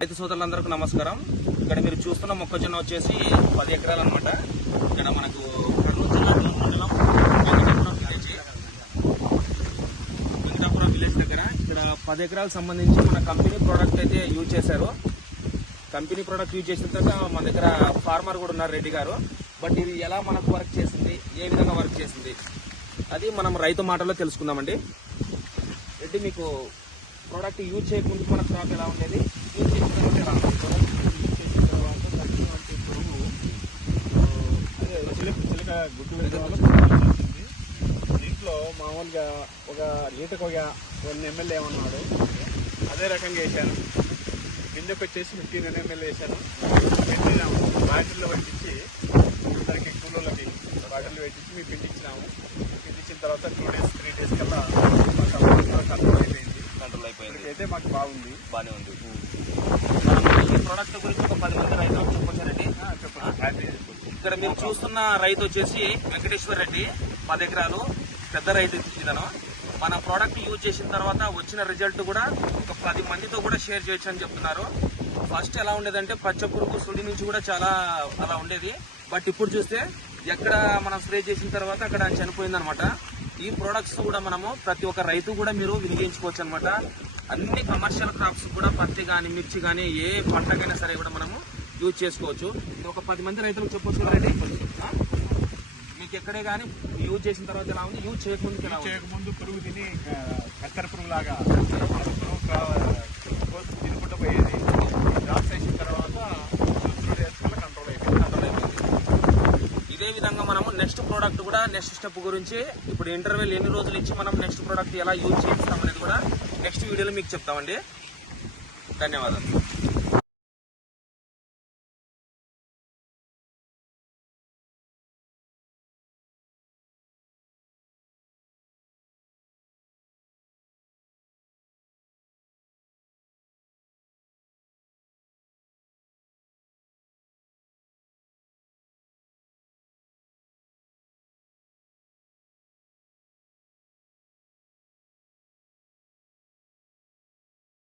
రైతు సోదరులందరికీ నమస్కారం. ఇక్కడ మీరు చూస్తున్న మొక్కజొన్న వచ్చేసి 10 ఎకరాలు అనమాట. ఇక్కడ మనకు కర్నూలు జిల్లా మండలం వెంకటాపురం విలేజ్ దగ్గర ఇక్కడ 10 ఎకరాలకు సంబంధించి మన కంపెనీ ప్రోడక్ట్ అయితే యూజ్ చేశారు. కంపెనీ ప్రోడక్ట్ యూజ్ చేసిన తర్వాత మన దగ్గర ఫార్మర్ కూడా ఉన్నారు రెడ్డి గారు. బట్ ఇది ఎలా మనకు వర్క్ చేసింది, ఏ విధంగా వర్క్ చేసింది అది మనం రైతు మాటల్లో తెలుసుకుందామండి. రెడ్డి, మీకు ప్రోడక్ట్ యూజ్ చేయకుండా మన క్రాప్ ఎలా ఉండేది, యూజ్ చేసిన తర్వాత ఎలా ఉంది? చిలక గుడ్లు దీంట్లో మామూలుగా ఒక లీటర్కి ఒక 1 ml ఏమన్నాడు, అదే రకంగా వేసాను. గింజకు వచ్చేసి 15 ml వేసాను. పెట్టినాము బాటిల్లో పెట్టించి దానికి కూలోళ్ళకి బాటిల్లో పెట్టించి మీకు పిండించినాము. పిండించిన తర్వాత 2 days 3 days కల్లా కంట్రోల్ అయిపోయింది. అయితే మాకు బాగానే ఉంది. ఈ ప్రోడక్ట్ గురించి ఒక 10 మంది రైతులకు చెప్పొచ్చారండి. చెప్పండి. ఇక్కడ మీరు చూస్తున్న రైతు వచ్చేసి వెంకటేశ్వర్ రెడ్డి, 10 ఎకరాలు, పెద్ద రైతు ఇతను. మన ప్రోడక్ట్ యూజ్ చేసిన తర్వాత వచ్చిన రిజల్ట్ కూడా ఒక 10 మందితో కూడా షేర్ చేయొచ్చు అని చెప్తున్నారు. ఫస్ట్ ఎలా ఉండేదంటే పచ్చ పురుగు సుడి నుంచి కూడా చాలా అలా ఉండేది. బట్ ఇప్పుడు చూస్తే ఎక్కడ మనం స్ప్రే చేసిన తర్వాత అక్కడ చనిపోయింది అనమాట. ఈ ప్రోడక్ట్స్ కూడా మనము ప్రతి ఒక్క రైతు కూడా మీరు వినియోగించుకోవచ్చు అనమాట. అన్ని కమర్షియల్ క్రాప్స్ కూడా పత్తి కానీ మిర్చి కానీ ఏ పంటకైనా సరే కూడా మనము యూజ్ చేసుకోవచ్చు. ఒక 10 మంది రైతులకు చెప్పొచ్చు రండి. మీకు ఎక్కడే కానీ యూజ్ చేసిన తర్వాత ఎలా ఉంది, యూజ్ చేయకముందు పురుగు తిని కత్తెర పురుగు లాగా పురుగు తినుకుంటూ పోయేది. డ్రాప్స్ వేసిన తర్వాత కంట్రోల్ అయిపోయింది. ఇదే విధంగా మనము నెక్స్ట్ ప్రోడక్ట్ కూడా నెక్స్ట్ స్టెప్ గురించి ఇప్పుడు ఇంటర్వెల్ ఎన్ని రోజులు ఇచ్చి మనం నెక్స్ట్ ప్రోడక్ట్ ఎలా యూజ్ చేస్తాం అనేది కూడా నెక్స్ట్ వీడియోలో మీకు చెప్తామండి. ధన్యవాదాలు.